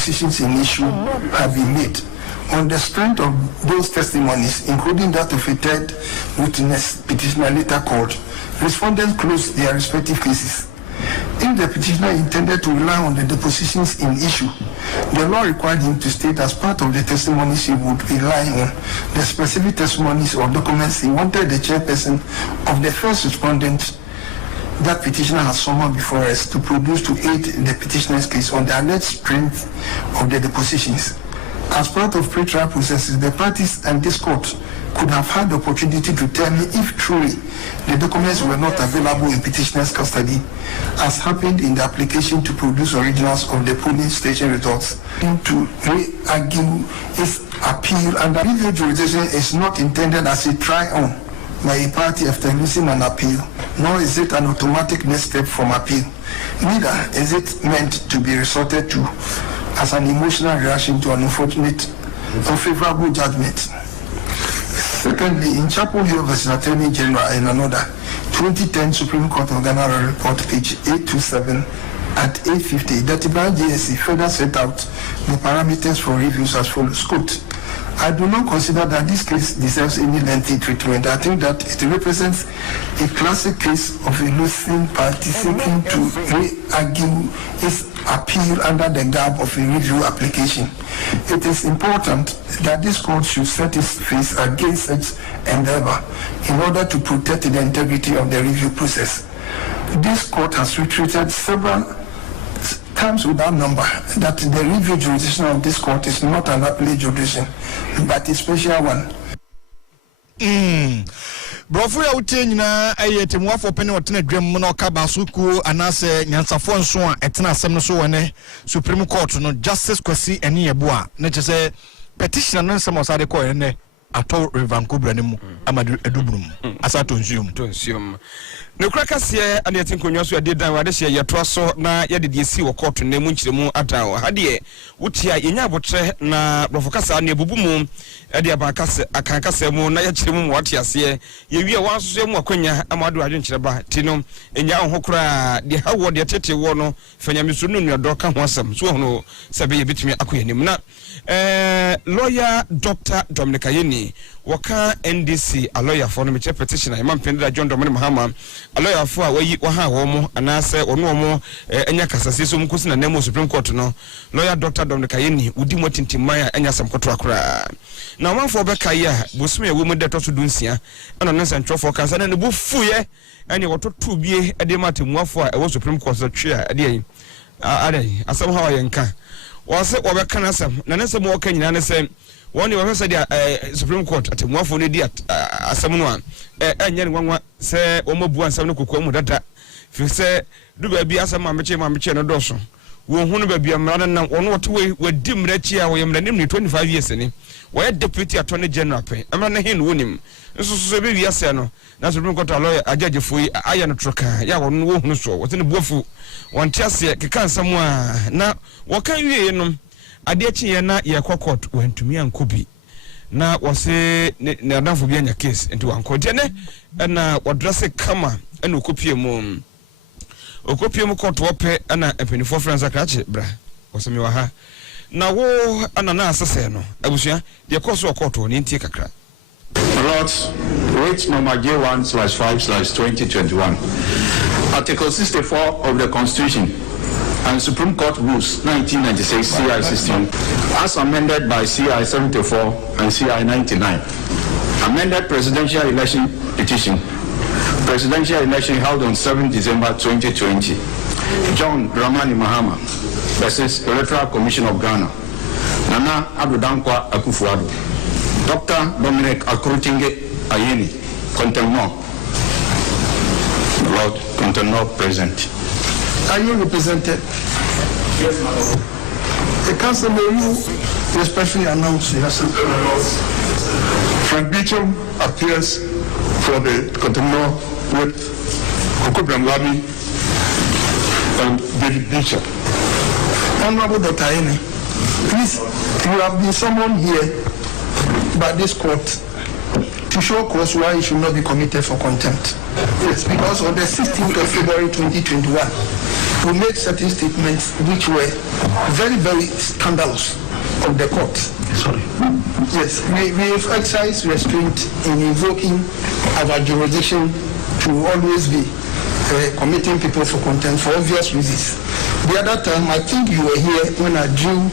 depositions in issue have been made. On the strength of those testimonies, including that of a third witness petitioner later called, respondents closed their respective cases. If the petitioner intended to rely on the depositions in issue, the law required him to state as part of the testimonies he would rely on the specific testimonies or documents he wanted the chairperson of the first respondent that petitioner has summoned before us to produce to aid the petitioner's case on the alleged strength of the depositions. As part of pre-trial processes, the parties and this court could have had the opportunity to tell me if truly the documents were not available in petitioner's custody, as happened in the application to produce originals of the polling station results, to re-argue its appeal, and the review jurisdiction is not intended as a try-on by a party after losing an appeal, nor is it an automatic next step from appeal. Neither is it meant to be resorted to as an emotional reaction to an unfortunate, unfavorable judgment. Secondly, in Chapel Hill vs. Attorney General and another 2010 Supreme Court of Ghana report, page 827 at 850, the Tiban JSC further set out the parameters for reviews as follows. Quote, I do not consider that this case deserves any lengthy treatment. I think that it represents a classic case of a losing party seeking to re-argue its appeal under the garb of a review application. It is important that this court should set its face against such endeavor in order to protect the integrity of the review process. This court has retreated several times without number that the review jurisdiction of this court is not an appellate jurisdiction, but a special one. Brofo ya utenyi na ayete mwafo pene watene dwem no kaba suku anase nyansafo nso a etena asem no so wone Supreme Court no Justice Kwasi eni yeboa na chese petition no nsem osade ko ene ato Vancouver ne mu amadu edubrum asato nsuom Nekrakasiye ane yatinkonyo so ade dan wade hye yeto so na yade de esi wo court na mu nkyiremu atan hade wutia yenya abotre na brofokasa na ebubu mu ade abakase akankase mu na yakiremu mu wate ase yewie wansoso mu akwanya amadu adwenkyereba tino enya ho kura de hawo de tete wo no fanyamiso no nuodo ka ho asem so hono sabe ye bitimi akoyanim na lawyer Dr. Dominic Ayeni waka NDC a lawyer for no meche petitioner Imam Pendra John Dominic Mahama a lawyer for wayi waha wo mo anase ono mo enya kasase so mkosi na nemo Supreme Court no lawyer Dr. Dominic Ayeni udi motintimaya enya samkoto akura na Omanfm beka ya bosumi ewo mo deto so dunsia ana no sentro kansa na ne bu fuye enya wototo bie ade matemuafo a ewo Supreme Court so twa ade yi asam hawa yenka wase wabeka nasam na nasam woka nyina ne sem woni wa fesa dia Supreme Court atemuafo ne dia asam no a enya ne wanwa se wo mabu ansam ne kokwa mu dada fi se du ba bi asam mameche no doso wo hu no ba bi amra na wono woto we di mrachi a wo yemra nim 25 years ni wo deputy attorney general pe amra na hin wonim nso so be wiase no na Supreme Court lawyer ajaje foi aya no troka ya wono wo hu so wote ne buafu wontiase keka ansam a na wo kan wie no ade achi na ye court wantumi ankobi na wose ne adanfo bi anya case enti wankode ne na wadresse kama na okopie mu court wope na empenifo fransa krache bra wose mi wa ha na wo ana na asese no abusua ye course court woni ntie kakra Lord, writ number J1/5/2021, Article 64 of the Constitution and Supreme Court Rules 1996 CI 16, as amended by CI 74 and CI 99. Amended presidential election petition. Presidential election held on 7 December 2020. John Dramani Mahama versus Electoral Commission of Ghana. Nana Adudankwa Akufo-Addo. Dr. Dominic Ayeni, Contempt. Lord, Contempt present. Are you represented? Yes, madam. The council may you respectfully announce yourself. Frank Beecham appears for the Contempt with Kokobram Lami and David Beecham. Honorable Dr. Ayeni, please, you have been summoned here by this court to show cause why you should not be committed for contempt. Yes, because on the 16th of February 2021, we made certain statements which were very, very scandalous of the court. Sorry. Yes, we've exercised restraint in invoking our jurisdiction to always be committing people for contempt for obvious reasons. The other time, I think you were here when I drew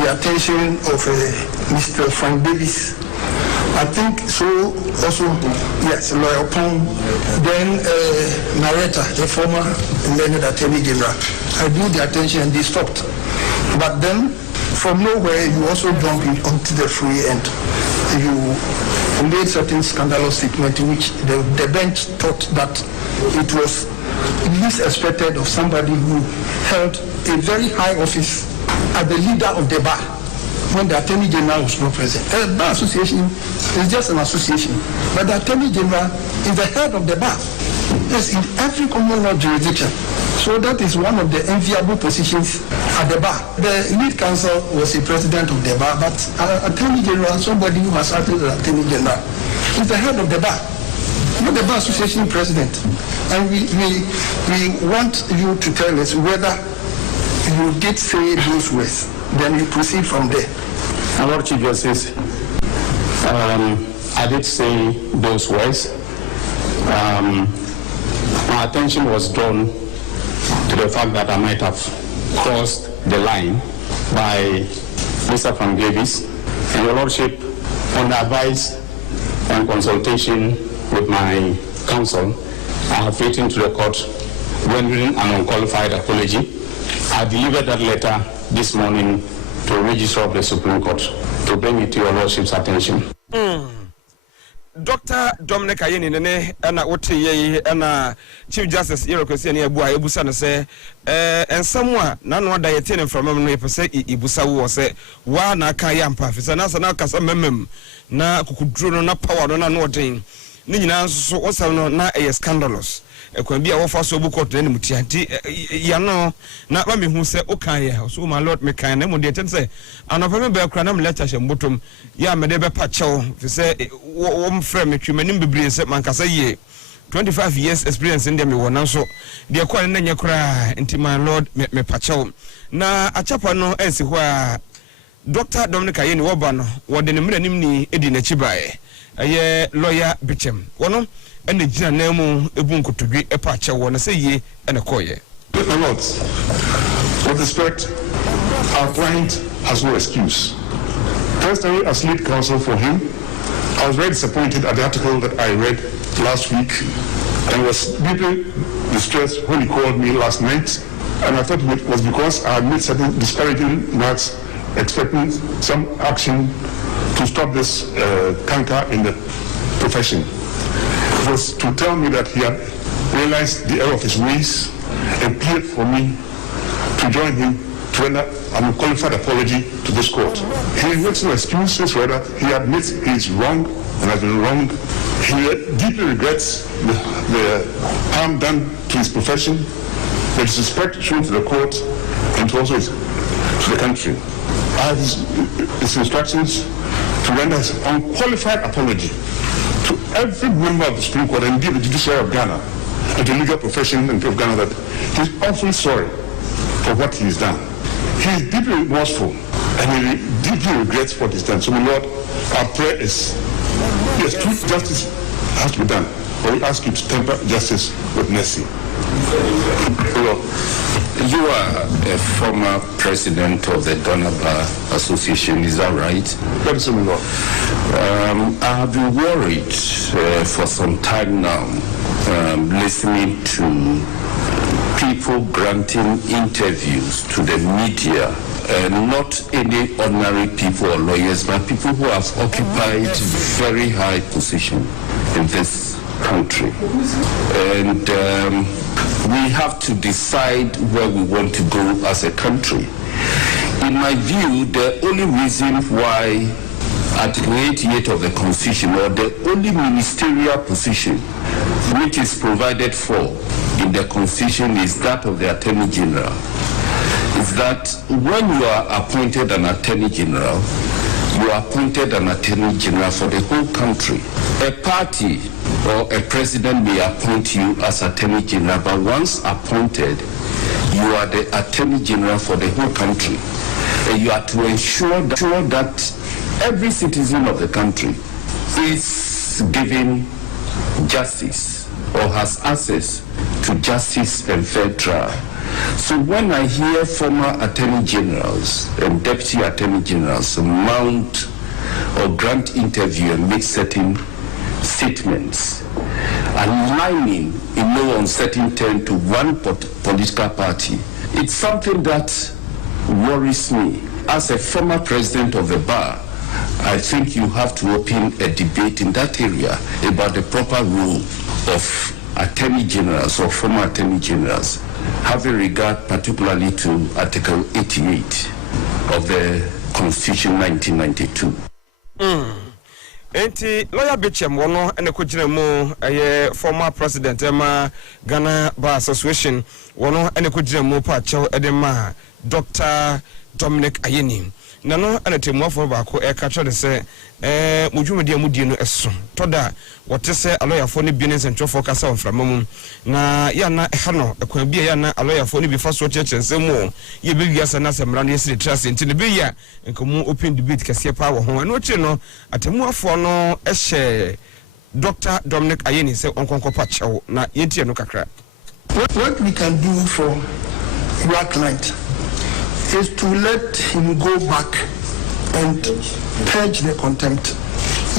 the attention of Mr. Frank Davis. I think so also, yes, Lawyer Pong, then narrator, the former learned attorney general. I drew the attention and they stopped. But then, from nowhere, you also jump onto the free end. You made certain scandalous statements in which the bench thought that it was least expected of somebody who held a very high office as the leader of the bar when the Attorney General was not present. The bar association is just an association, but the Attorney General is the head of the bar. Yes, in every common law jurisdiction. So that is one of the enviable positions at the bar. The lead counsel was a president of the bar, but Attorney General, somebody who has acted as Attorney General, is the head of the bar, not the bar association president. And we want you to tell us whether you did say those words. Then you proceed from there. My Lord Chief Justice, I did say those words. My attention was drawn to the fact that I might have crossed the line by Mr. Frank Davis, and Your Lordship, on the advice and consultation with my counsel, I have written to the court rendering an unqualified apology. I delivered that letter this morning to the Registrar of the Supreme Court to bring it to Your Lordship's attention. Dr. Dominic Ayeni nene ana wote ye ana Chief Justice Yerokwesi ani abu ayebusa no se ensamwa na no da yete from no yepese ibusa wo se wa na aka yampa fisa na sana kasa memem na kukuduro no na power no na no den ni nyina so wosa no na scandalous ekwan bia wo fa so bu court na mutianti ya no na ba me hu se o kan ye so my lord me kan na mo de ten se anopa me ba kra na me lecture mbotom ya me de be pa chew fi se wo mfrɛ me twemanim bebre se man kasa ye 25 years experience in dem wona so de kwa na nya kra nti my lord me pa chew na achapa no ensi ho a Dr. Dominic Ayeni wo ba no wo de ne mranim ni edi na chibae aye lawyer Bichem wono ene gina na mu ebu nkotodwe epa che wo na se ye ene koye. My lords, with respect, our client has no excuse. Personally, as lead counsel for him, I was very disappointed at the article that I read last week and was deeply distressed when he called me last night, and I thought it was because I had made certain disparaging remarks expecting some action to stop this canker in the profession. It was to tell me that he had realized the error of his ways and pleaded for me to join him to render an unqualified apology to this court. He makes no excuses, rather he admits he is wrong and has been wrong. He deeply regrets the harm done to his profession, the disrespect shown to the court and to also to the country. I have his instructions to render his unqualified apology to every member of the Supreme Court and indeed the judiciary of Ghana and the legal profession and of Ghana that he is awfully sorry for what he has done. He is deeply remorseful and he deeply regrets what he's done. So, my Lord, our prayer is, yes, truth, justice has to be done, but we ask you to temper justice with mercy. Lord, you are a former president of the Donor Bar Association, is that right? That is so, my Lord. I have been worried for some time now, listening to people granting interviews to the media, not any ordinary people or lawyers, but people who have occupied very high position in this country. And we have to decide where we want to go as a country. In my view, the only reason why Article 88 of the Constitution, or the only ministerial position which is provided for in the Constitution, is that of the Attorney General, is that when you are appointed an Attorney General, you appointed an attorney general for the whole country. A party or a president may appoint you as attorney general, but once appointed, you are the attorney general for the whole country. And you are to ensure that every citizen of the country is given justice or has access to justice and fair trial. So when I hear former attorney generals and deputy attorney generals mount or grant interview and make certain statements aligning in no uncertain term to one political party, it's something that worries me. As a former president of the bar, I think you have to open a debate in that area about the proper role of attorney generals or former attorney generals, having regard particularly to Article 88 of the Constitution 1992. Enti lawyer Bechem wono ene kujina mu former president Ghana Bar Association wono ene kujina mu pa chaw edema Dr. Dominic Ayeni nano ene temuafo baako catch de se mudwumedi amudie no eso toda wote se aloyafo ne biene sentwofo kasa onframam na ya na hano ekwan bia ya na aloyafo ne bifa so chechensemu ye begia sana semra ne yesire trust enti ne beya nkomu open debate kase pa wo ho na ochi no atemuafo no ehye Dr. Dominic Ayeni se onkonko pa chew na yentie no kakra. What we can do for your client is to let him go back and purge the contempt.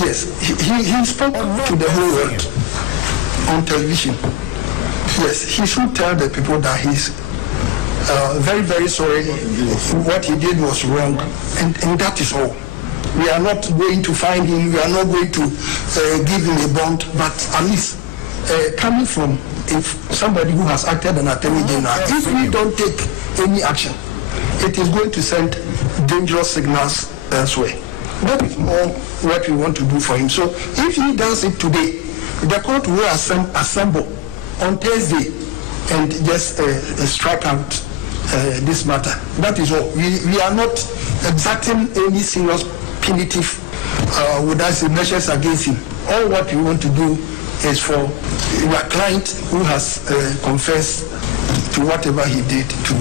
Yes, he spoke to the whole world on television. Yes, he should tell the people that he's very, very sorry. What he did was wrong, and that is all. We are not going to find him, we are not going to give him a bond, but at least coming from somebody who has acted an attorney general, if we don't take any action, it is going to send dangerous signals elsewhere. That is all what we want to do for him. So if he does it today, the court will assemble on Thursday and just strike out this matter. That is all. We are not exacting any serious punitive measures against him. All what we want to do is for your client who has confessed to whatever he did to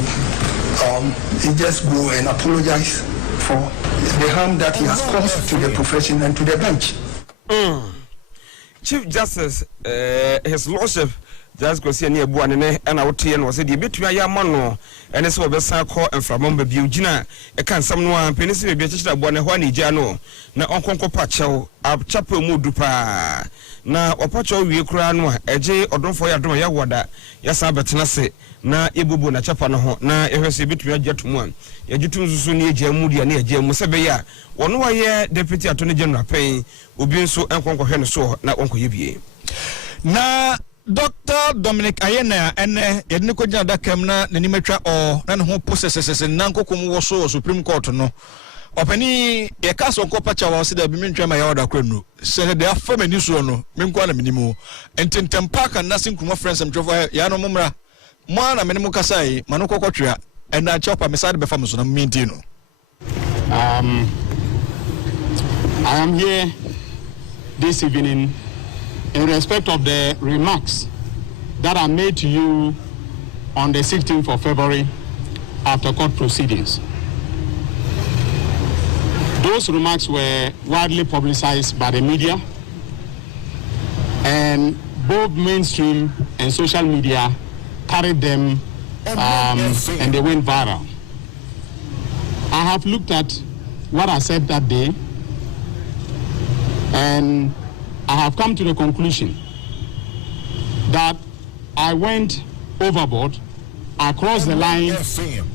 he just go and apologize for the harm that he has caused to the profession and to the bench. Chief Justice, his lordship, just go see any buanene and out here and was a debate to a mano and it's what the call and from Mumba Bugina. A can someone penicillin be just a buanahani jano. Na Uncle Pacho, up chapel mudupa. Na Opacho we crown a jay or don't for your drum yawada. Yes, I better say. Na ebubu na chapa no na ehwese betumi ajetum an yajetum susu ne ejamudi na ejamu sebeya wono waye deputy attorney general pen obi nso enkonkohwe no so na onkoye bie na Dr. Dominic Ayena ene yedne ko jina dakam na nanimatwa o na ne ho process na nkokom wo so Supreme Court no opani ye kaso nkopa cha wo se da bi mentwa ma ya oda kwanu se de afamani so no menkwa na minimu ententem park na sinkuma friends am trofo ya no momra Mwana mene mukasai manuko kwatwa ena chopa mesade be famuso na mmenti no. I am here this evening in respect of the remarks that are made to you on the 16th of February after court proceedings. Those remarks were widely publicized by the media, and both mainstream and social media carried them and they went viral. I have looked at what I said that day, and I have come to the conclusion that I went overboard, I crossed the line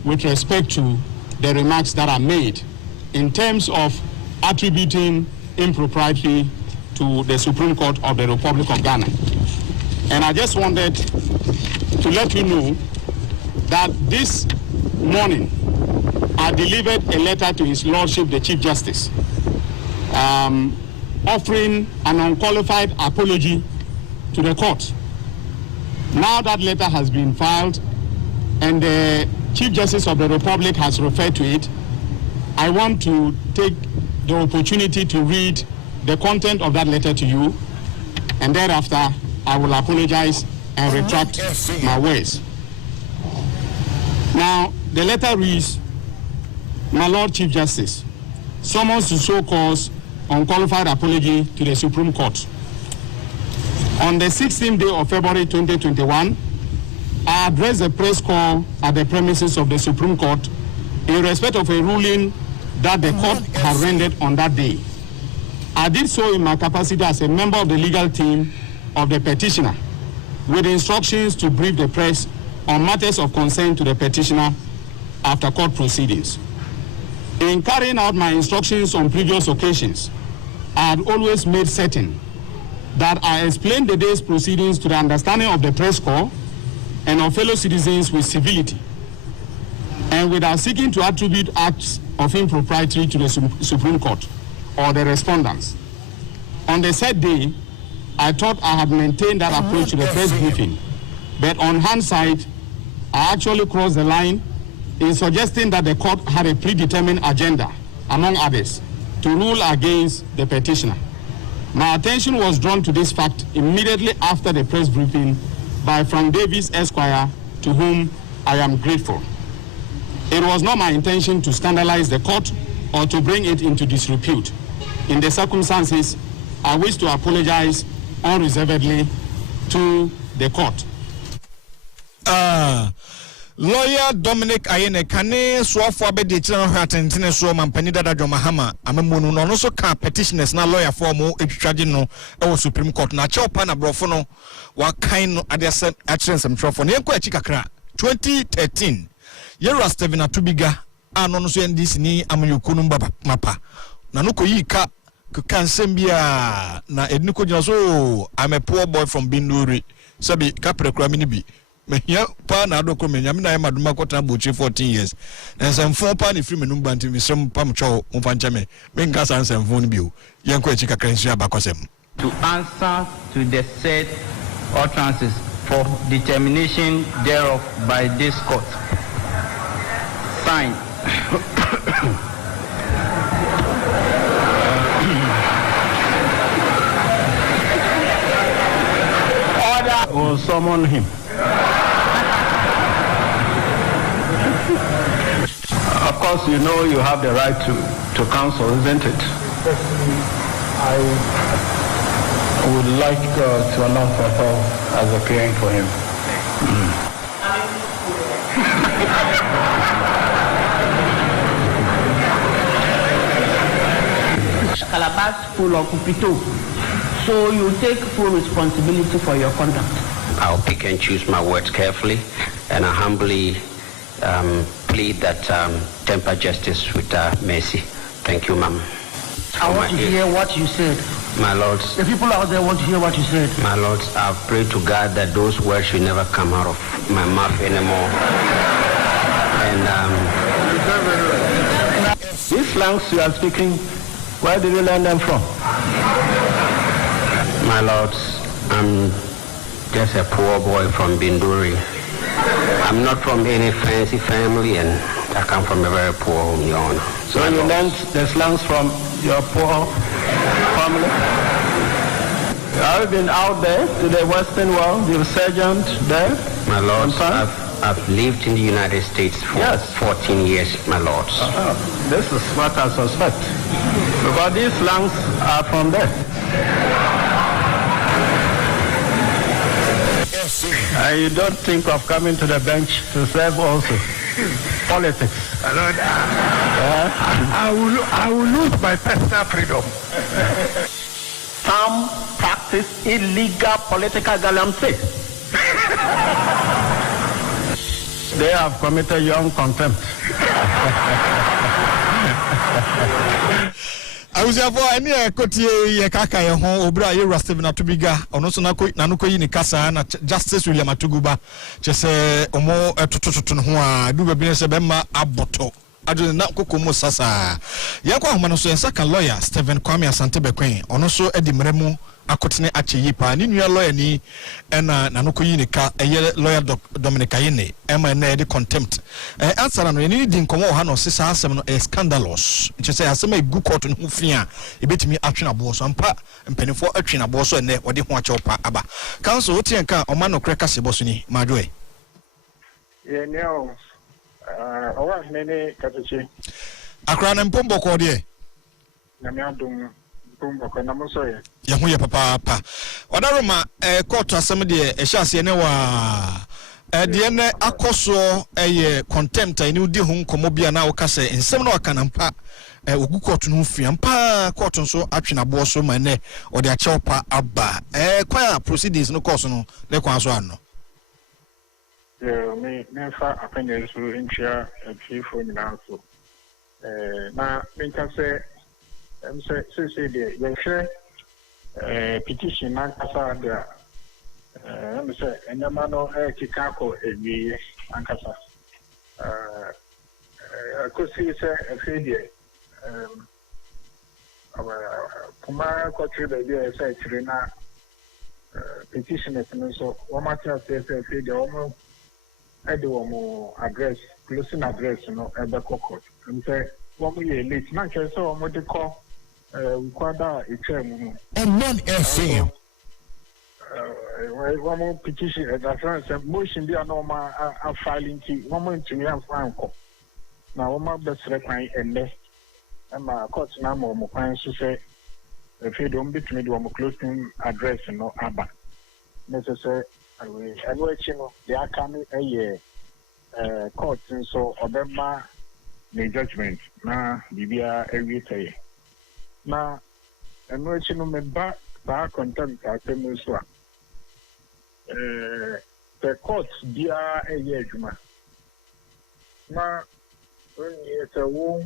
with respect to the remarks that are made in terms of attributing impropriety to the Supreme Court of the Republic of Ghana. And I just wanted to let you know that this morning I delivered a letter to His Lordship, the Chief Justice, offering an unqualified apology to the court. Now that letter has been filed and the Chief Justice of the Republic has referred to it, I want to take the opportunity to read the content of that letter to you, and thereafter I will apologize and retract my words. Now, the letter reads, My Lord Chief Justice, summons to show cause unqualified apology to the Supreme Court. On the 16th day of February 2021, I addressed a press call at the premises of the Supreme Court in respect of a ruling that the court had rendered on that day. I did so in my capacity as a member of the legal team of the petitioner, with instructions to brief the press on matters of concern to the petitioner after court proceedings. In carrying out my instructions on previous occasions, I had always made certain that I explained the day's proceedings to the understanding of the press corps and of fellow citizens with civility, and without seeking to attribute acts of impropriety to the Supreme Court or the respondents. On the said day, I thought I had maintained that approach to the press briefing, but on hindsight, I actually crossed the line in suggesting that the court had a predetermined agenda, among others, to rule against the petitioner. My attention was drawn to this fact immediately after the press briefing by Frank Davis Esquire, to whom I am grateful. It was not my intention to scandalize the court or to bring it into disrepute. In the circumstances, I wish to apologize unreservedly to the court. Lawyer Dominic Ayene kane swafo abedi chira ho atentene so mampani dada Mahama amemunu no so ka petitioners na lawyer form etwitwaje no e Supreme Court na cheopa na brofo no wa kan no adese achirensem trofo ne enko achi kakra 2013 Yera Steven Atubiga ano no so NDC ni amayokunu mapa na no koyi ka kansem bia na edniko jina so I'm a poor boy from Binduri sabi kapre kura mini bi mehia pa na adoko menya me na e maduma kwota bochi 14 years na nsem pa ni free menum banti mi sem pam cho mfa ncha me nka san nsem fo ni bi o yenko echi kakra nsu abakosem to answer to the said utterances for determination thereof by this court. Signed. Order will summon him. Of course, you know you have the right to counsel, isn't it? I would like to announce myself as appearing for him. Calabash full of Kupito. So you take full responsibility for your conduct. I'll pick and choose my words carefully, and I humbly plead that temper justice with mercy. Thank you, ma'am. I want to hear what you said. My lords. The people out there want to hear what you said. My lords, I've prayed to God that those words should never come out of my mouth anymore. And these slangs you are speaking, where did you learn them from? My lords, I'm just a poor boy from Binduri. I'm not from any fancy family, and I come from a very poor home, Your Honor. So you learned the slangs from your poor family? Have you been out there to the Western world, the resurgent there? My lords, I've lived in the United States for 14 years, my lords. This is what I suspect. Because these slangs are from there. You don't think of coming to the bench to serve also. Politics. I will lose my personal freedom. Some practice illegal political galamsey. They have committed young contempt. I was any kotie kaka ye ho obra Yera Steven Atubiga ono so na no koyi ni kasa na Justice William Atuguba che se omo etotototo ho a du be bi se be ma aboto adu na kokomo sasa yakwa homa no so ensa kan lawyer Stephen Kwame Asante Bekwen ono so edi mremu akotene acheyi pa ni nua lawyer ni na nanokoyi nika eye lawyer Dominic Ayene ema na edi contempt answer no ni di nkomo ha no sesa asem no scandalous nche say asem egu court no hufia ebetimi atwena bo so ampa mpanifo atwena bo so ene odi ho acheopa aba council wotien kan oma no kreka se bo so ni madwe now owa nene katachi akra na mpombo ko de na me adum mpombo ko na mo so ye hu ye papa odaroma court asem de ehyiase ne wa de ne akoso eye contempt ani udi hu nkomo bia na wo kase nsem na waka na mpa ogu court no fia mpa court nso atwena bo so ma ne ode acheopa aba kwa proceedings no course no le kwa so anno me fa apenya so ntia chiefo nyina so na menka se se de ye hwe petition na kasa da se enyama no kika ko ewi ankasa kosi se efedie kuma ko tribe bi se tire na petition so wo matia se efedie wo ede wo address closing address no ebe kokot nse wo mo ye late na che so wo de ko kwada echemu Omanfm wo mo petition advance motion bi anoma a filing ki wo mo ntumi anko na wo ma besre kwan enne ama court na mo kwan so se efe do mbitumi de wo closing address no aba necessary anwe chino the akami eye court so obema the judgment na bibia everything na anwe chino memba ba contempt atemu so the court dia eye adwuma na onye tewo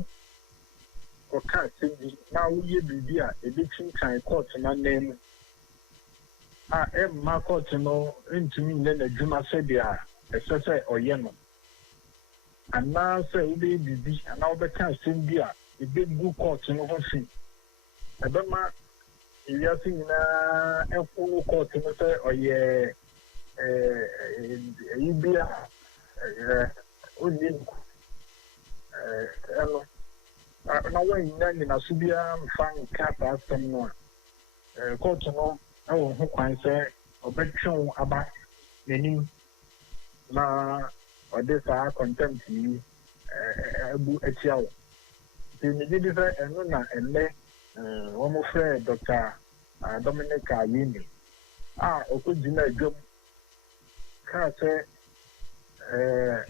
oka sebi na uye bibia editin kan court na name emma court no ntumi nne na dwuma se dia esese oye no ana se ube bibi ana obeka sembi a ebegu court no ho fi ebema iyasi nyina efunu court no se oye ibia oni eno na wen na subia mfan kata asem no court no awo ho kwan se obetwon aba neni na odesa contempt ni abu etiawo ti ni di se eno na enne wo mo frɛ Dr. Dominic Ayene okujina adwom ka se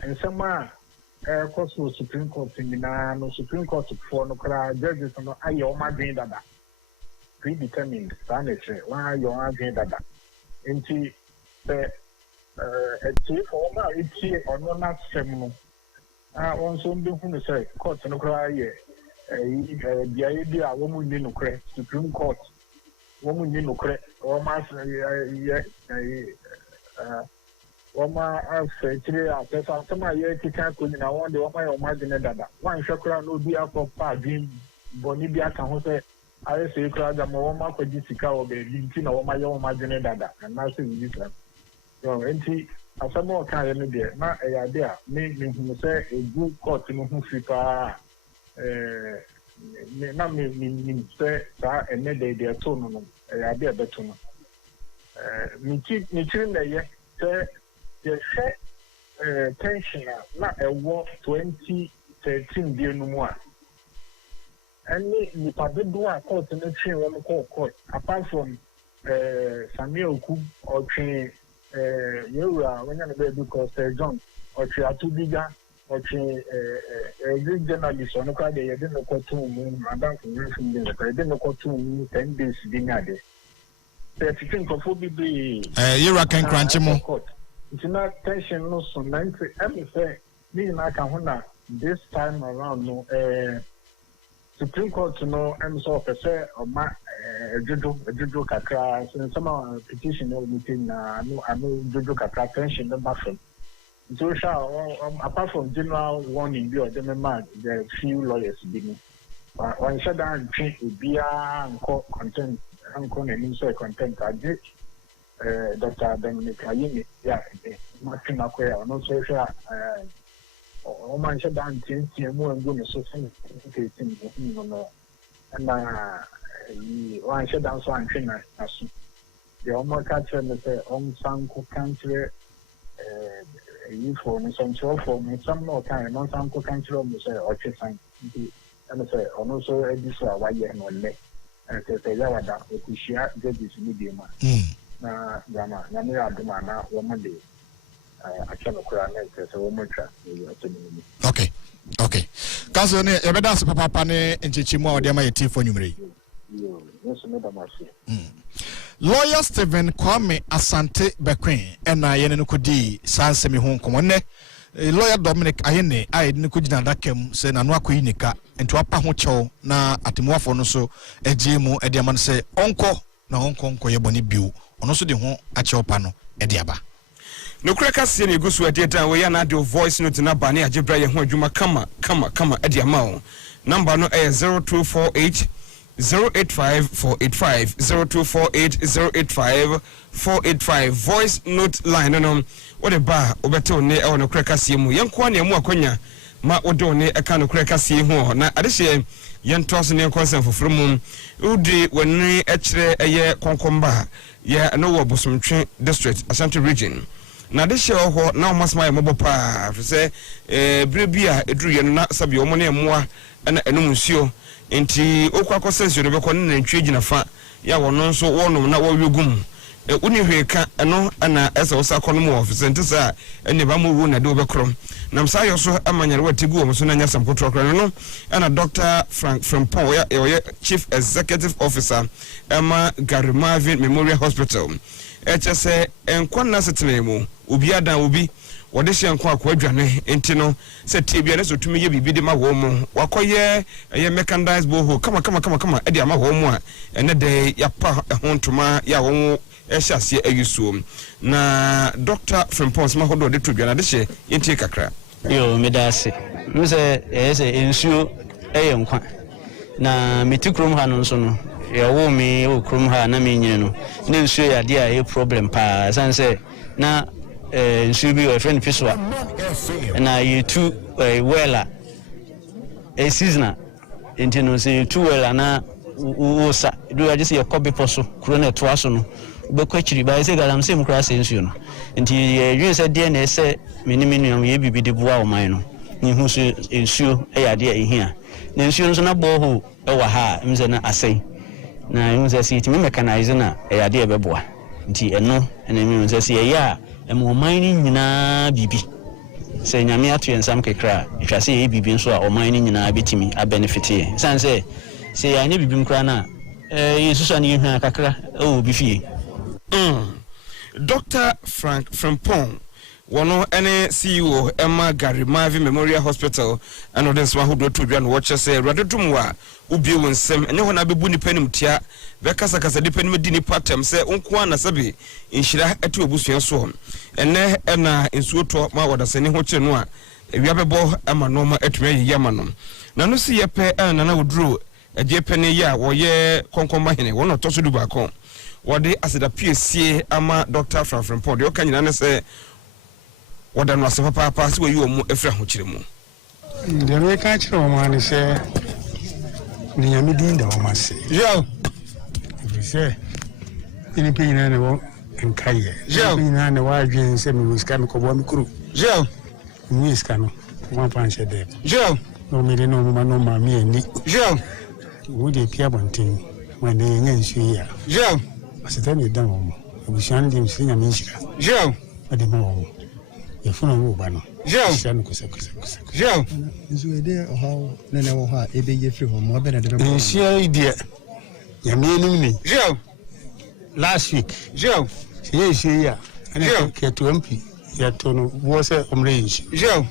nsema koso Supreme Court ni na no Supreme Court for no kra judges no aye o madwen dada predetermined sanitary why you are doing that into the chief or ma iti ono na semu won so ndu hu say court no kra ye bia bi a wo mu ni no kre Supreme Court wo mu ni no kre o ma ye wo ma afetire afesa sama ye tika ko ni na won de wo ma ye o ma de dada wan hwekra no bi akọ pa din boni bi aka ho say I say, Crowder, Moma, Jessica, or the Lintin or my own margin dada, and now see this one. So, and see, as some more kind of idea, not a idea, make me say a good court in whom FIFA, not me say, and then they are tournament, a idea better. Me keep the year, say, the set tension, not a war 2013 dear no more. Any nipabedo a court no train one court apart from Samuel Ku or train Yura when you be because John or train Atubiga or train great journalist on the card they didn't go to moon and from the they didn't go to moon 10 days being added. The 15 of be Yura can crunch him. It's not tension no so 90 every say me na can this time around no Supreme Court no so say o ma jojo kakra some petition no meeting na no jojo kakra tension no bafem social, apart from general warning, there are few lawyers being. One shut down treat with beer and content, and content. I did Dr. Dominic Ayini, Martin Aqua, and also Oman shut down things, and going to and one shut down so I'm trainer. The Oman catcher and the on country. You for me, some more time, not some country or sign. And say, also, this is why you have leg. And say, Yawada, we share this medium. Grandma, Namia Dumana, woman day. I cannot cry, a woman trap. Okay. Council, evidence of Papa Pane and Chichimo, they might tea for you. Lawyer Stephen Kwame Asante Bequin and I Kudi San Semi Hong Kong. Lawyer Dominic Ayene, I didn't could not dakem, say Nanwako Inika, and to Apa Hocho, na Atimuafo so, a GMO, a diamond say, Uncle, na Hong Kong Koyaboni Biu, on also the home at your pano, a diaba. No crackers seni gusu edieta we yana do voice note na bani ajibra ye ho adwuma kama ediama number no 0248 085485 0248 085485 voice note line no what ba obeto ne e no crackers ye mu yenko na mu akonya ma odo ne e ka no crackers ye ho na adehye yentos ne concern for from udi wani e kire eye konkomba ye no wo bosomtwe district Ashanti region. Na de show ho na omasma ya mobo pa say brebia eduru ye na sabi omo na emoa na enum nsuo enti okwa sense no be ko na ntwe gina fa ya wono nso wonom na wo wegum uni hweka eno na esa osa kono mo office ntisa ene ba mo wu na de obekrom na msa yo so amanyare watigu o so na nya sam kotro kro no ana Dr. Frank from Paul ya Chief Executive Officer Emma Garimavin Memorial Hospital HSA enkwana setenemu obi adan obi wode hye enko akwadwane enti no se tebia ne so tumi ye bibi de ma wo mu wakoye ye mechanized boho kama edi ama wo mu a ene de yapa hontoma ya wo ehyasie ayusuo na Dr. Frimpons ma hodo de tobia na de hye enti kakra yo medase mse ensuo enkwa na metikrom ha no nso no ya wo mi o krum ha na me nyine no ne nsuo ya de a problem pa sanse na nsuo bi o friend piswa na you too wella a season intino say too wella na wo sa do ya just your kobe poso kro na to aso no be kwachiri ba say galam say mkra say nsuo no nti ye say de na say minimum ye bibi de bua o man no ni hu so nsuo ya de ehia na nsuo nso na bo ho e wa ha mze na asai na yunze si timi mechanize na ya de beboa nti eno ena mi yunze si ya emo mine nyina bibi se nyame ato ensam kekra itwa se ye bibi nso a o mine nyina betimi a benefit ye sanse se ya nya bibi mkra na yesusu an yehua kakra o bi fie Dr. Frank Frimpong wono ene CEO Emma Garimavi Memorial Hospital and this one who do to and watch say radodumwa ubi wonsem enye ho na bebu nipa nim tia be kasa nipa nim di nipa tem say onko na sabe inhira atu obusua so ene na nsuo to ma wodasani ho kye no a ewia bebo ama no ma atuma yi ama no na no si yepe na na woduro eje pene ya wo ye konkomba hene wono to so du ba kon wode aseda PSC ama Dr. Frank Frimpong de okanyina ne say wada no ase papa se wayi omu efra ho kire mu de me ka kire o ma ne se ni nyame din da o ma se yo se ini pe nyina ne wo nkaye yo nyina ne wa adwen se me muska me ko bo me kuru yo ni ska no mo pa nse de yo no me de no ma no ma mi ani yo wo de pia bontin ma ne nya nsu ya yo asita ni dan o obusian de msi nyame nshika yo ade ma o yefuna wo ba no Jean kusa. Jean Zuede how nene wo ha ebe ye free home obe na de be share idea ya me nim ni Jean last week Jean she ya ana ke to MP ya to no wo se omre Jean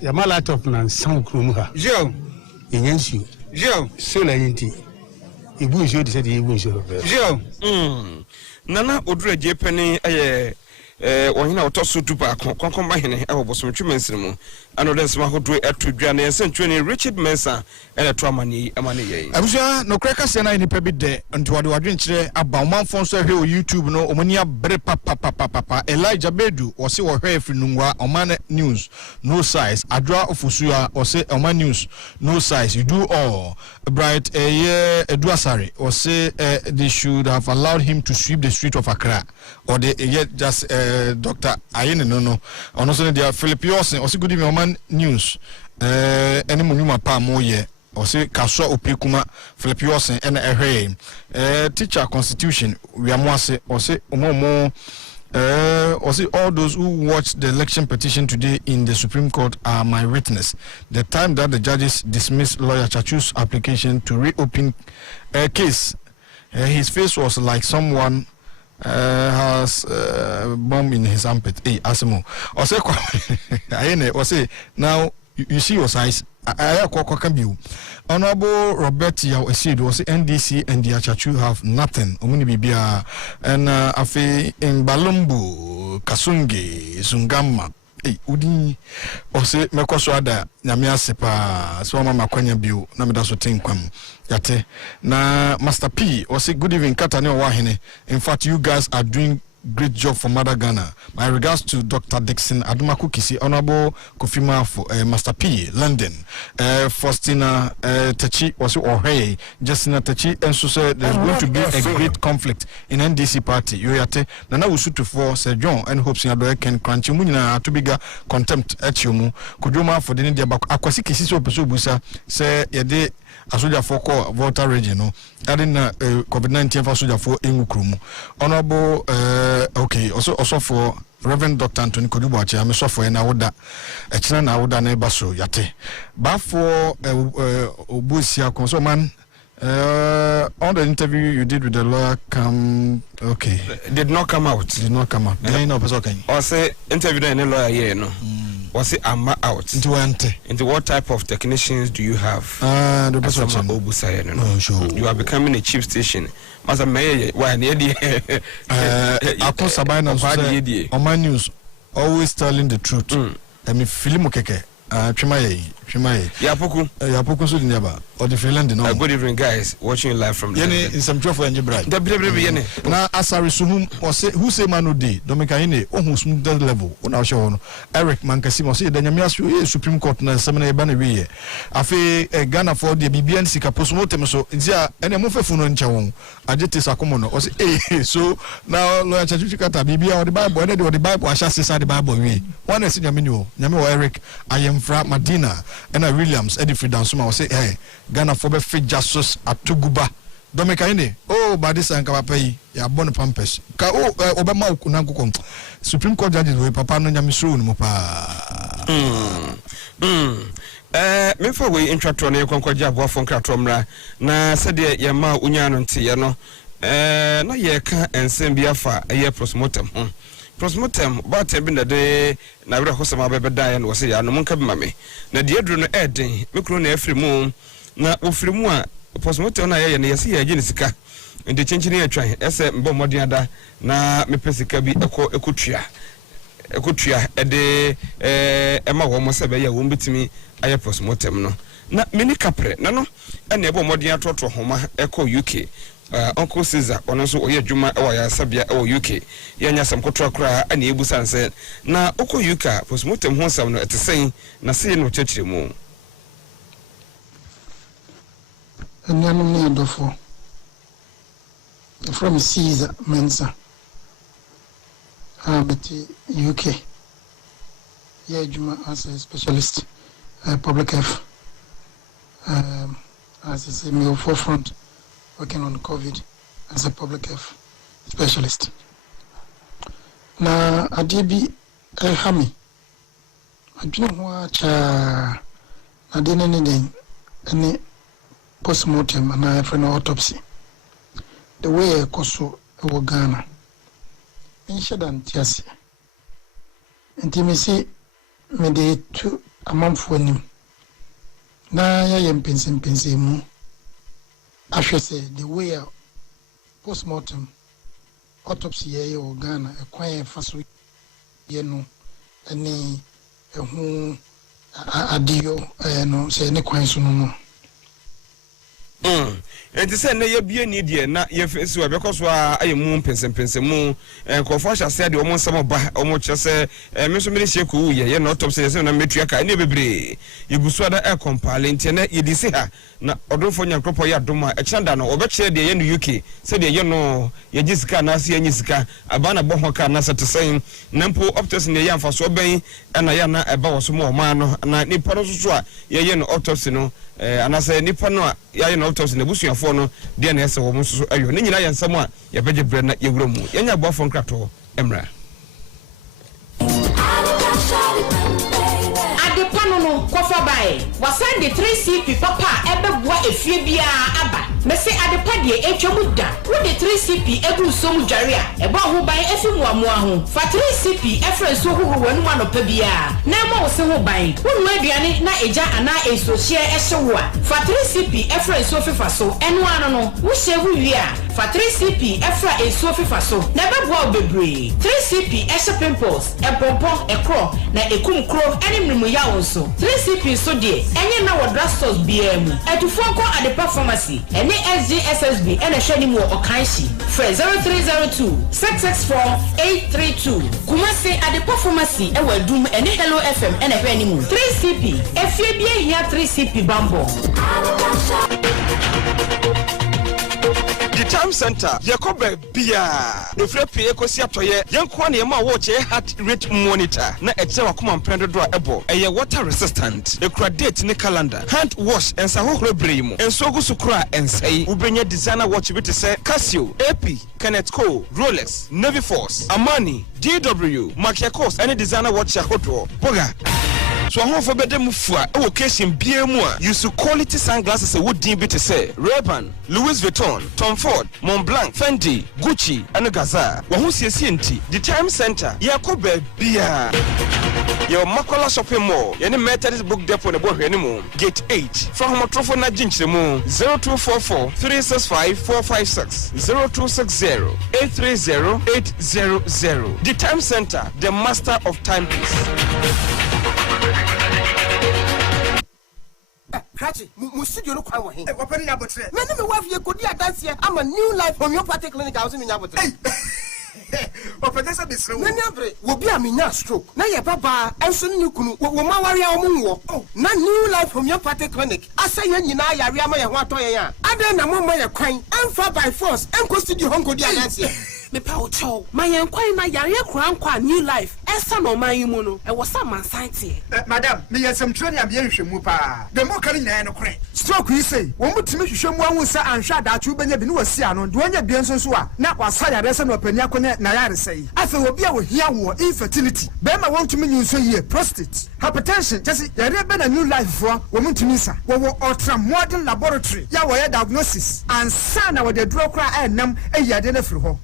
ya ma laptop na sound krum ha Jean yenyansu Jean so la yinti ibu nso de se de ibu nso be Jean nana odura je pene ohina otoso tupa konkon bahene e bosom twemensene mu ano den sema hodo eto dwa na yensentwe ni Richard Mensa ene to amane ye abusha no kreka se na ni pe bi de ntwade wadwenkyere aba Omanfm so hwe o YouTube no omani abre papa Elijah Bedu o se wo hwe afrinungwa Oman News no size adwa ofusua o se Oman News no size you do all bright Eduasare or say they should have allowed him to sweep the street of Accra or they just Dr. Ayene no or also they are Philip Yosen or say good evening Oman News any munuma pa moye or say Kaswa Opekuma Philip Yosen and teacher constitution we are more say or say omo or see all those who watched the election petition today in the Supreme Court are my witness. The time that the judges dismissed lawyer Chachu's application to reopen a case, his face was like someone has bomb in his armpit. Hey, Asimo. Or say now you see your size. Honorable Robert Yao Esid was NDC and the Achachu have nothing. Omuni Bibia and Afe in Balumbu, Kasungi, Zungama. Udi or say Mekoswada, Namia Sepa, Swama Makwanya Biu, Namidaso Tinkwam. Yate na Master P or say good evening Katane Wahine. In fact, you guys are doing great job for Mother Ghana. My regards to Dr. Dixon Adumaku Kisi, Honorable Kofima for Master P, London. Faustina Techi was or hey, Justina Techi, and so said there's going to be a great conflict in NDC party. You yate Nana Usutu for Sir John and hopes in Adoe can crunch Munina to bigger contempt at Yumu. Kujuma for the India Bak Akwasi Kisiso Pesubusa, say Yade. Asuja for voter region, no. Adding COVID-19 for Asuja for Ingukrumu. Honorable, okay, also for Reverend Dr. Anthony Kodubachi, I'm a software and I would that a china I would neighbor so yate. But for Obusia Consoman, on the interview you did with the lawyer, did not come out. Or say interview any lawyer here, no. Was it am out? Into what type of technicians do you have? The person you are becoming a chief station. Master Mayor, why Oman News always telling the truth. I mean, Filimokeke, Yapoku so never or the freeland no. Good evening, guys. Watching you live from Yene in some trouble and Jibril. Now, Asari Suhum or say who say Manudi, Domikaine, almost smooth level on our show. Eric Mankasimo say the Yamias Supreme Court na Semana Banawi. Afe Ghana for the BBN Sika postmortem so India and a Mofefuno in Chawon. Ajetis Akomono or say, so now Lawyer Chachucata, BB or the Bible, or the Bible, I shall say the Bible. One is in Yamino, Yamo Eric, I am from Madina and Williams, Eddie Freedom. Suma say, hey. Ghana for be fit justice at Tuguba. Domekaine, oh, by this and Kawapai, ya bon pampers. Ka Obama Kunanko. Supreme Court judges with Papa no Yamisu Mopa. Before we interact on your concord job from Katromra, na said Yama Unyan and Tiano, na yeka and Sembiafa, a year prosmotem. Prosmotem, but have been the day, Navra Hosama Bebe Diane was a Yanamonka Mammy. Na dear Drone Eddie, Micron every moon. Na ofrimua postmortem na ye na yesi ya genisika inde chenchini ya twan ese mbo modiada na mepesika bi ekotua ede ema wo mo se be ya wo mbetimi aye postmortem no na mini kapre na no ene ebo modin atoto homa eko UK Uncle Caesar ono so oye dwuma e wa ya sabia e UK ya nya sam kotro akra ane ebusan se na oko UK postmortem ho sam no etesen na se no chechire mu and Yanum from Caesar Mensa, but UK. Yeah, Juma as a specialist, public health, as I say, me forefront working on COVID as a public health specialist. Now, I did be a hammy. I don't watch. I didn't need any postmortem and I have an autopsy. The way I coso Ghana. Incident, yes. Intimacy, me de 2 a month for him. Na I am pensing mu. I should say the way postmortem autopsy or Ghana a quiet first week no any who adio no say ne kwan so no and to say na ye bie ni de na ye fesi wa because wa ayemu pensem mu nkofo sha say de omo nsam ba omo chese me so me sheku ye na autopsy say na metua ka ne bebre ye busu da e compile nti na ye disi ha na odofo nyankropo ya doma e chanda no obeche de ye no UK say de ye no ye gisika na se ye sika abana bo ho ka na setesen na mpo autopsy ne ye amfa so ben na ya na eba wo so mo Oman no na nipa no so a ye no autopsy no anase nipa no ya ye no autopsy na busuafo no de na ese wo mo so ayo ne nyina ye nsam a ye beje bre na ye wura mu ye nya boafo nkrato emra no kofa bae wasan de 3CP papa ebeboa efie bia aba mese adepa de etwamu da wo de 3CP egu som dware a eba ho ban efi muamoa ho fa 3CP efre so huhu wanu anopa bia na ma wo se ho ban wonu aduane na eja ana esohie ehyewo a fa 3CP efre so fifa so eno ano no wo hyewu wi a fa 3CP efra eso fifa so na ebeboa obebre 3CP ehye pimples epompo ekro na ekum kro ene mrimu ya wo so 3CP so de enye na wo drugstores BM atufo ko adepa pharmacy ene SGSSB ene hwani mu okanshi free 0302 664 832 kumase adepa pharmacy e wadum ene Hello FM ene hwani mu 3CP efie bia hia 3CP bambo The Time Center, Yakobe Bia, the Flepi Ecosia Toye, Yankwane Yama watch a heart rate monitor, na etsewa kuma mpendo do ebo, a water resistant, the credit in the calendar, hand wash and saho bremo, and sogo sukra and say, Ubenya designer watch with say Casio, AP, Kenneth Co, Rolex, Navy Force, Amani, DW, Makiakos, any designer watch a hoto, Boga. So I for better move for occasion BMO. Use quality sunglasses a wood deem to say Ray-Ban, Louis Vuitton, Tom Ford, Montblanc, Fendi, Gucci, and Gaza. Who's your CNT? The Time Center, Yakobe Bia. Your Makola shopping mall. Any Methodist book depot the boy anymore. Gate 8. From Homotrofona Jinchemo 0244 365 456 0260 830 800. The Time Center, the master of timepiece. Kachi, studio no kwa wahin. Wapani nyabotre. Mene me wife ye kodi adanse ama New Life Homeopathic Clinic house ni nyabotre. Opedesa bisro. Na nyabre, wo bia menya stroke. Na ye baba enso ni kunu wo ma ware a omunwo. Na New Life Homeopathic Clinic asa ye nyina yare ama ye ho atoye ya. Aden na mo ma ye kwan emfa by force enko studio ho kodi adanse. Me pa o chow. My kwan na yare kwa New Life. Esa no man yimu no. E was some anxiety. Madam, me yesem training am ye hwehwemu pa. The mo kari na no kore. Stroke yi say, wo mutimi hwehwemu anwu sa anhwa da atwu benya bi no wasi ano. De wonya bi enso so a na wasa yare se no pani akone na yare sei. Afa obi a wo hia wo infertility. Be ma wontumi nyi so ye prostate. Hypertension, just yare be na New Life for wo mutumi sa. Wo ultra modern laboratory. Ya wo ye diagnosis. And sana wo de draw kra enam eyade na firi ho.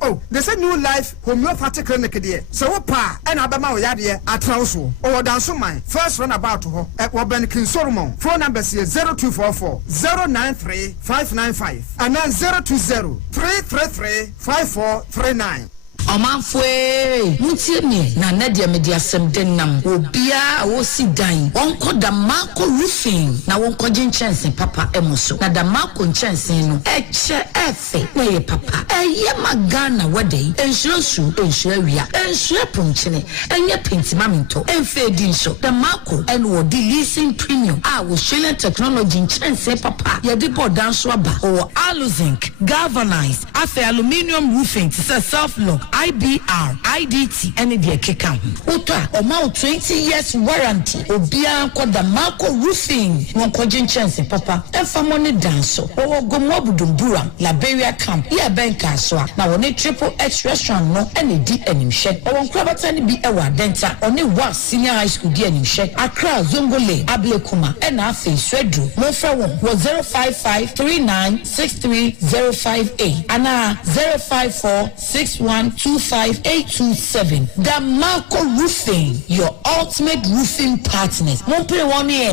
Oh, they say New Life Homeopathic Clinic there. So what pa and Abama Yadi at Trauso or Dansuman first run about to her at Wabenkin Solomon. Phone numbers here 0244 093 595 and then 020 333 5439. Omanfm mutie me na nadia media semden nam obia wo si dan onko da mako roofing na wonko ginchense papa emoso na da mako nchense no eche efe na ye papa eye magana wade ensuransu ensurawia ensura punchene enye pentima minto enfe di nso da mako enwo di leasing premium wo shele technology nchense papa ye di bodan so aba o aluzinc galvanized afi aluminium roofing to self lock IBR, IDT, and the Kekam. Uta, Oman 20 years warranty. Obia the Marco roofing. No kojin chance, Papa. And for money dance. Or go mobudumbura. Liberia camp. Yeah, banka so. Now on a triple X restaurant no any D and shed. Or on Krabatani be a denta. Only one senior high school D and shed. Accra, Zongole, Ablekuma, and Afi, Swedru. Mofa was 055 3963058. Ana 054 6125827. The Marco Roofing, your ultimate roofing partners. Mon pay 1 year.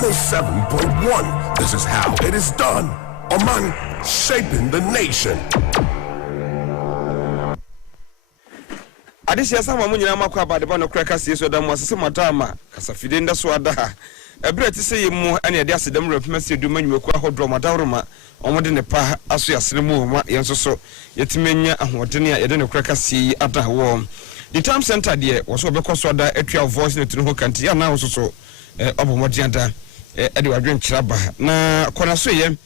107.1. This is how it is done. Oman, shaping the nation. Adisia sama mu nyina makwa ba de ba no kraka sie so da mu asese matama kasafide nda so ada ha ebre ti se yemu ane de asedam rapima se du manwuku ahodro madawroma omode ne pa aso yasere mu ma yenso so yetimenya ahodene a yede ne kraka sie ada wo the time center de wo so be koso da atwa voice note no kanti ya na wo so obomodi ada ede wadwen kiraba na kona so ye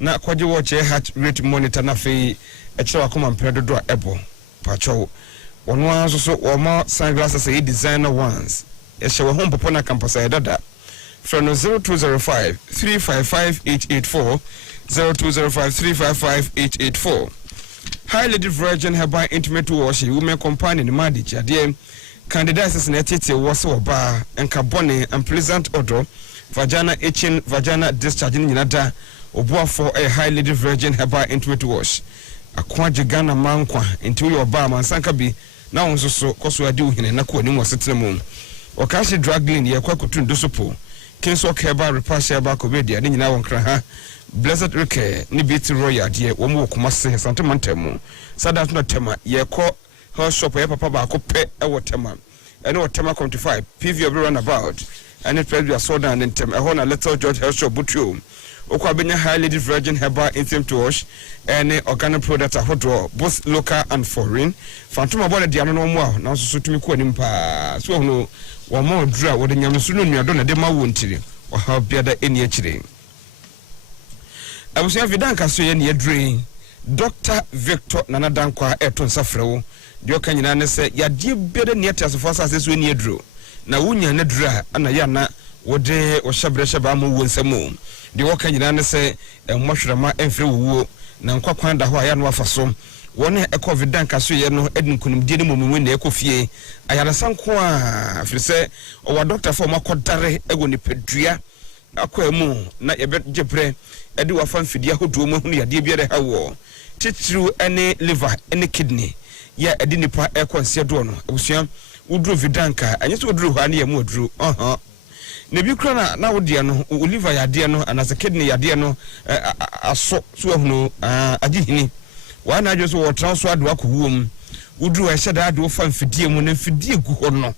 na kwaje wo che heart rate monitor na fe ekira akoma mpedodo ebo pacho one one so Oma sunglasses a designer ones. Yes, our home popona campus dada. From 0205 355 884 0205 355 884. High Lady Virgin Herby Intimate Wash, women companion Madi Jadiem. Candidates in a titi was or bar and carbone and pleasant odor. Vagina itching, vagina discharging Nada. Oboa for a High Lady Virgin Herby Intimate Wash. A quadrigana mankwa into your bar man sankabi. Na onso so koso ade uhene na ko anim wasetene mum o ka she dragging ye kwa kotun do sopo kinso keba repair ba ko bedia ne nyina wonkra ha blessed reke ni bit royal de wo mo kuma se santamantamu sada tuna tema ye ko her shop ye papa ba ko pe e wo tema ene wo tema 25 pv every run about and it probably so down in tem e ho na little George her shop butio okwa benya High Lady Virgin Herba Intim to wash any organic product ahodo both local and foreign fantoma body dia no mo na so tumi ko anim pa so no wo mo dura wo de nyamso no nuado na de ma wo ntiri wo ha biada eni akire abusia vidanka so ye ne adre Dr. Victor Nanadankwa eto nsafrewo de okanyina ne se yade biada ne atasofo asase so eni adro na wunya ne dura ana ya na wo de wo hyabresha ba mo wo nsamo de woka nyina ne se mmahwerema emfre wuwo na nkwakwan da ho aya no afaso woni covid danka so ye no edinkunum die ne momumu na ekofie ayarasanko a frise o wa doctor for makodare ego ni pedua akwamu na yebe jepre edi wa famfidi ahodo mu hunu yade biere hawo titru ene liver ene kidney ya edi nipa ekonse do no abusua udru vidanka anyeso udru ho ane yemu udru nebi kura na wodi no oliver yade no anase kidney yade no aso so ahunu agihini wa na adwo so wo transfer ado akohuom udru a hyeda ado fa mfidie mu na mfidie gu ho no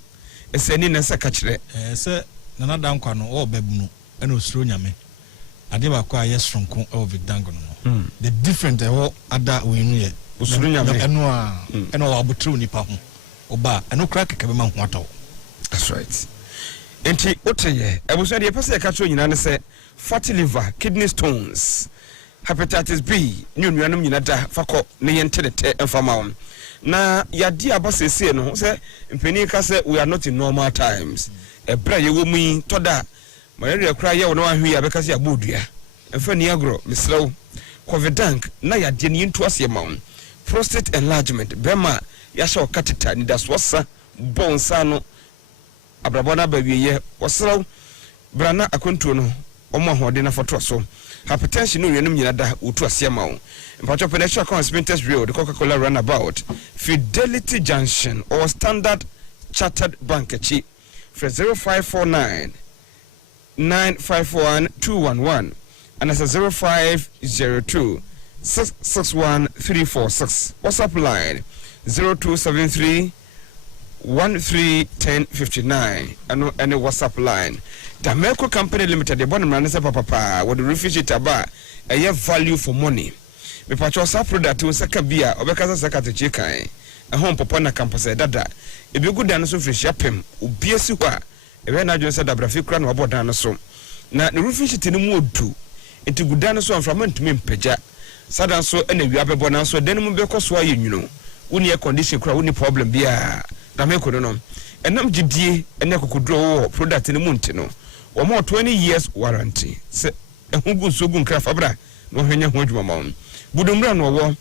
esani na saka kire se nana dankwa no o babunu ena osuro nyame ade ba kwa yesronko o vidango no the different other winu ye osuro nyame eno wa abotru nipa ho oba eno kra keke be ma ho atawo. That's right. Enti oteye ebuso de pese ka tro nyina ne se fatty liver, kidney stones, hepatitis B, nyunuanum nyina da fakọ ne yentenete enfama na yade abasese no se mpeni ka se we are not in normal times ebra ye wo mu toda malaria kra ye wono ahwe ya beka se abodua emfa ni agro mislew covidank na yade ne ntu ase ma prostate enlargement bema ya sha okatita ni daswasa bonsa no abrabona bawiye wasraw brana akontuo no omo hode na foto so hypertension no yenum nyina da utu ase ma wo mpacho penetra consumers real the Coca-Cola runabout Fidelity Junction or Standard Chartered Bank chi for 0549 951 211 and as a 0502 661 346 WhatsApp line 0273 131059 and any WhatsApp line. The American Company Limited, the bottom line is a papa with the refugee taba a value for money. Me pacho sa product to sakabia obekaza sakate chikai a home popona campus dada e be good danoso free shapem obiesi ho a e be na dwon da brafi kra na obodan no so na the refugee tini mu odu enti gudano so amframa ntumi mpagya sadan so na wi abebo na so den mu be koso aye nwuno woni air condition kra woni problem bia da me ko no enam gidie ene kokodro wo product ni mu nti no wo mo 20 years warranty se ehugu sogu nkra fabra no hwenya ho adwuma ma budomra no wo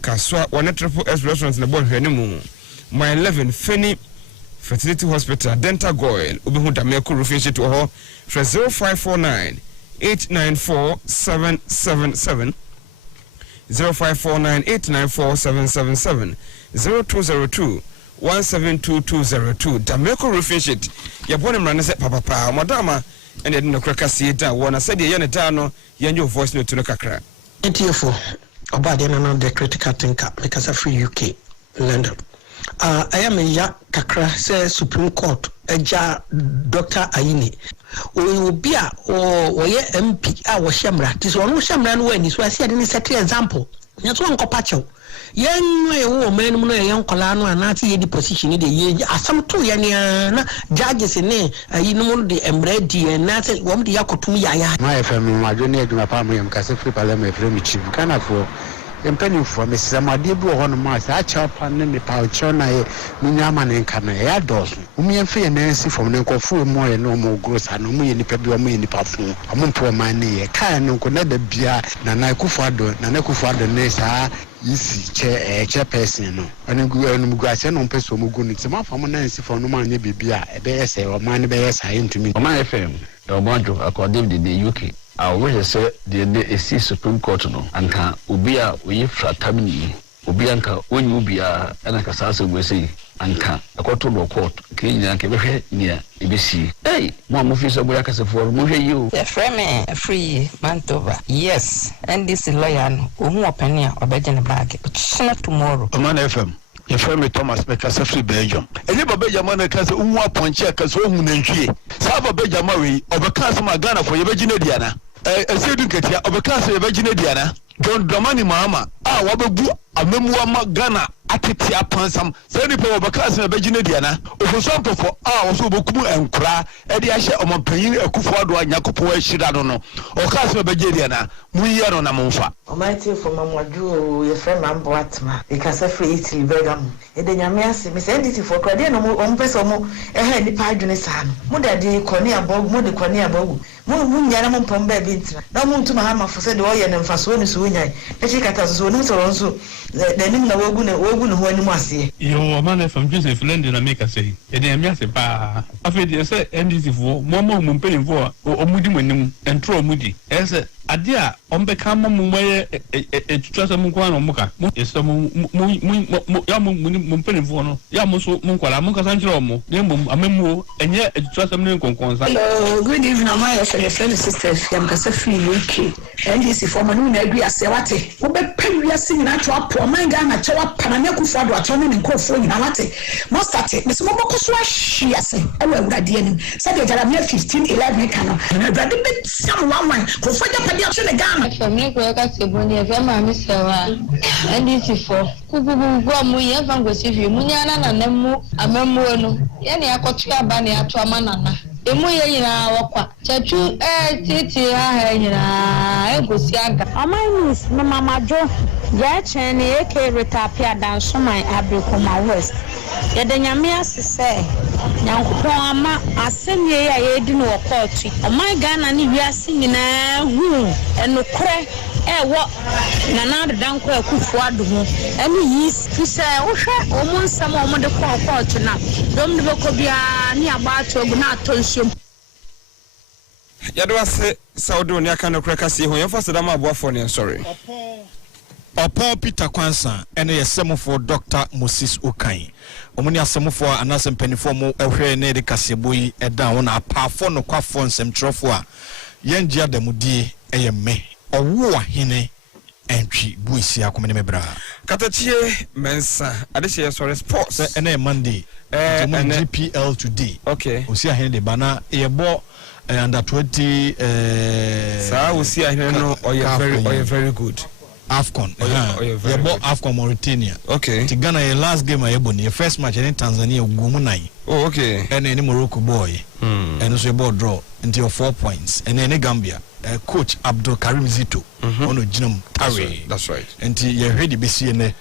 kaswa one triple S restaurants na bon hwene mu my 11 Feni Fertility Hospital Dental Goil obehu da me ko roofing sheet wo ho 0549 894 777 0549 894 777 0202 1722202 Dameco roofing sheet ya bone mrane se papa madama ene de no kraka sie da wona said ye ne da no ye nyo voice note no kakra etfo obade na the critical thinker because of free UK London I am a kakra say Supreme Court eja Dr. Ayini obi a o ye MP a wo hyemra ti so no hyemra no wani so asia de ni set example nyato nkopa chew yen we wo manum no yen kola no anati ye di position de ye asam to ye na judges ne ayi no de embredi na say wom de yakotum yaya my family ma joni aduma pa mo yam kase free parliament free mi chief kana for empeni for me samade bi ho no ma sa cha pa ne me pa cho na ye munyama ne kana ya dos umi enfe ye nansi from ne nkofo mo ye no mo grosa no mo ye nipa bi mo ye nipa fu amompo man ne ye kan no ko na da bia na na Akufo-Addo ne sa yisi che person no anu gu ase no peso mo gu ni se ma fam na nansi from no ma nya bibia e be ese o man be ye sa yentumi Omanfm Omanjo according to the UK I wish say the Supreme Court no anka obi a oyi fratamini obi anka onyi obi a ana kasase gwese anka akoto do court kenya anka behwe nia ebesi mo fi so boya kasefo mo hwe yi o free Mantova yes and this lawyer no ohu opani a obeje ne bag tomorrow Omanfm Yefreme Thomas Mekasefri Belgium. Any Babejama Kasa Umwa Poncha Kaso Munenki. Saba Bejama we overcast Magana for Yabajina Diana. A student Katia overcast Yabajina Diana. John Dramani Mama. Wababu Amemua Ghana Atitia Pansam. Sany power overcast Yabajina Diana. If some for also Bokumu and Kra, Eddie Asha Omapain, Akufo-Addo, Yakupo Shidadono, or Castle Bajadiana, Muyano Namonfa. Almighty for Mamadu, your friend Mamboatma, because a free Italy Begam. And then Yamiasi, Miss Entity for Cradino, on Pesomo, a handy Pajunesan, Muda de Cornea Bog, Mudi Cornea Bog, Moon Yanamon Pombe Bintra, no moon to Mahama for said Oyan and Fasoni Suina, the Chicata also, the name of Ogun who animasi. Your man from Joseph London and make a say, and then Yamiasi, I feel you say NDC for Momo Mumpin for or Mudi and throw Mudi. As a dear, on become Mumay a trust of Mukwano Muka, is some Mumpin for no Yamuso Munkwala Muka Sanchomo, Yamum, a memo, and yet a trust of Munkon. Hello, good evening, my friend sisters. Yamkasa free UK. NDC for Manu agree as Sewate. Obe Pemia singing at your poor man, Gana, Chowa, Panamaku-Fado, Atomin and Kofo in Awate. Most at it, Miss Momokoswa, she has said, I will Radian. Said that I'm 15-11 cannon. And I'd rather be someone who find up a option again. From Nicola Seboni, if I'm a Mr. NDC for Kubu, Muya, Van Gosifi, Muniana, and Nemo, a memono, Yanni Akotka Bani at Wamanana. Emuya wakwa chachu titi ha egosiaga Omanis mama jo ya chene eke retapia dan so man Abrikoma West ye de nyame asese nyankopon ama asemye ya ye di no court Oman Ghana ni wiase nyina hu enokre ewo nana danko Akufo-Addo ho emi yi tu se wo hwe omunsam omode court na dom de bekobia ni agba gu na atonso Yadwa se Saudi ni aka no kreka se ho yemfa sedama aboafo ne sorry Opo Peter Kwansa ene yesemfo Dr. Moses Okan omuni asemfo anasem penifo mu ehwe ne de kaseboyi eda wona apafo no kwafo nsemtrofo a yengia damudie eyeme owo ahene entry buisi akomene mebra katachie mensa adehye sorry sports ene Monday GPL today okay osi ahene de bana yebo under 20 sa osi ahene no oye very good AFCON yebo AFCON Mauritania okay Tigana ye last game ayebo ni first match in Tanzania ugumu nai okay any Morocco boy and so ball draw into 4 points and then Gambia coach Abdul Karim Zito ono jinam tare that's right and ye ready be see ne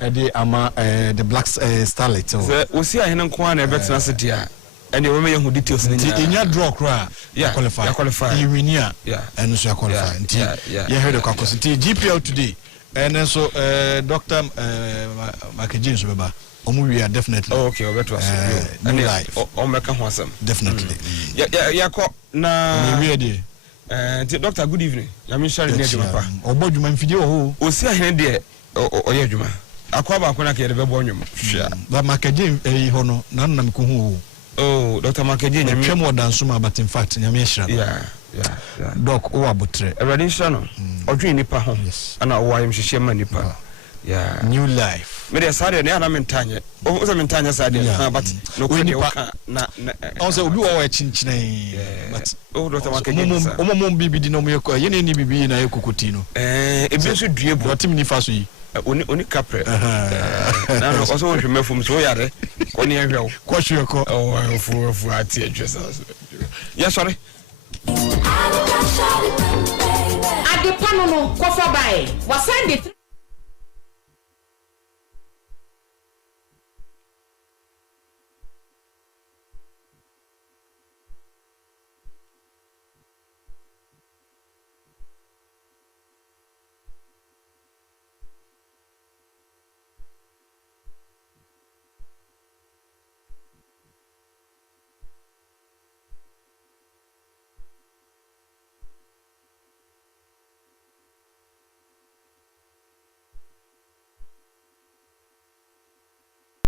the ama the Black Starlet so osi ahene nko na ebetena se dia and you may details in your draw cry qualify you win here and so qualify you heard the capacity GPL today and then so Dr. Makejin so beba we are definitely okay better and on make am definitely na we ready Doctor good evening I'm sure you need papa oboduma mfidi o si ahene de oye adwuma akwaba akona ke de bebo nwum ba Makejin ho no na mkuhu Oh, Dr. Makeji, you came more than Suma, but in fact, Yamishra. Yeah. Doc, oh, abutre. A radishano, or dream nipa home. Yes. And now why am she shaman nipa? Yeah. New life. Maybe a Saturday, and I'm in Tanya. Oh, was a Mentanya Saturday, but no, we nipa. Also, we are chinchine. But, oh, Dr. Makeji, Oman Bibi Dinomio, you need to be in a Cucutino. If you should dream, what Timmy Fassi. Only capre. Now, also, if you remember from Soyare, only a real question. Oh, for a teacher. Yes, sorry. At the panel, Kofa by was sent